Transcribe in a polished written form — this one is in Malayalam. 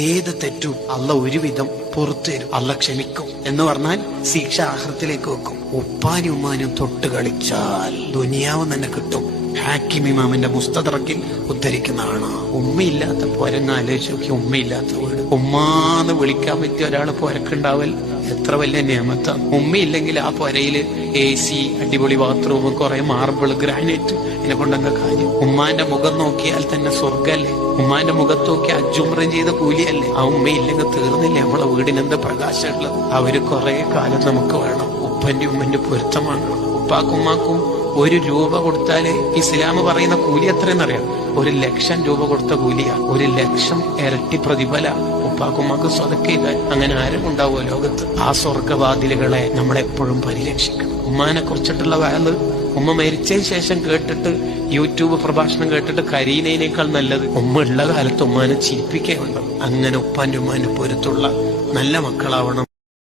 ഏത് തെറ്റും അല്ല ഒരുവിധം പുറത്തു തരും, അല്ല ക്ഷമിക്കും എന്ന് പറഞ്ഞാൽ ശിക്ഷ ആഖിറത്തിലേക്ക് വെക്കും. ഉപ്പാനും ഉമ്മാനും തൊട്ട് കളിച്ചാൽ ദുനിയാവ് തന്നെ കിട്ടും. ഹാക്കിം ഇമാമിന്റെ മുസ്തദറക്കിൽ ഉദ്ധരിക്കുന്നതാണ്. ഉമ്മയില്ലാത്ത പോരങ്ങ ആലോചിച്ച് നോക്കി. ഉമ്മയില്ലാത്ത വീട്. ഉമ്മാന്ന് വിളിക്കാൻ പറ്റിയ ഒരാൾ പോരക്കുണ്ടാവൽ എത്ര വലിയ നിയമത്താണ്. ഉമ്മയില്ലെങ്കിൽ ആ പൊരയില് AC, അടിപൊളി ബാത്റൂം, കുറെ മാർബിൾ, ഗ്രാനൈറ്റ്, ഇതിനെ കൊണ്ടെന്താ കാര്യം? ഉമ്മാന്റെ മുഖം നോക്കിയാൽ തന്നെ സ്വർഗല്ലേ? ഉമ്മാന്റെ മുഖത്ത് നോക്കി അജുമ്രം ചെയ്ത കൂലിയല്ലേ? ആ ഉമ്മയില്ലെങ്കിൽ തീർന്നില്ലേ നമ്മളെ വീടിനെന്താ പ്രകാശമുള്ളത്? അവര് കുറെ കാലം നമുക്ക് വേണം. ഉപ്പന്റെ ഉമ്മന്റെ പൊരുത്തമാണ്. ഉപ്പാക്കും ഉമ്മാക്കും 1 രൂപ കൊടുത്താല് ഇസ്ലാം പറയുന്ന കൂലി എത്രയെന്നറിയാം? 1,00,000 രൂപ കൊടുത്ത കൂലിയാ. 1,00,000 ഇരട്ടി പ്രതിഫല ഉപ്പാക്കുമ്മാക്ക് സ്വതക്ക ചെയ്താൽ. അങ്ങനെ ആരും ഉണ്ടാവുമോ ലോകത്ത്? ആ സ്വർഗവാതിലുകളെ നമ്മളെപ്പോഴും പരിരക്ഷിക്കണം. ഉമ്മാനെ കുറിച്ചിട്ടുള്ള വയല് ഉമ്മ മരിച്ചതിന് ശേഷം കേട്ടിട്ട് യൂട്യൂബ് പ്രഭാഷണം കേട്ടിട്ട് കരീനേക്കാൾ നല്ലത് ഉമ്മ ഉള്ള കാലത്ത് ഉമ്മാനെ ചിരിപ്പിക്കുകയുണ്ടാവും. അങ്ങനെ ഉപ്പാന്റെ ഉമ്മാന്റെ പൊരുത്തുള്ള നല്ല മക്കളാവണം.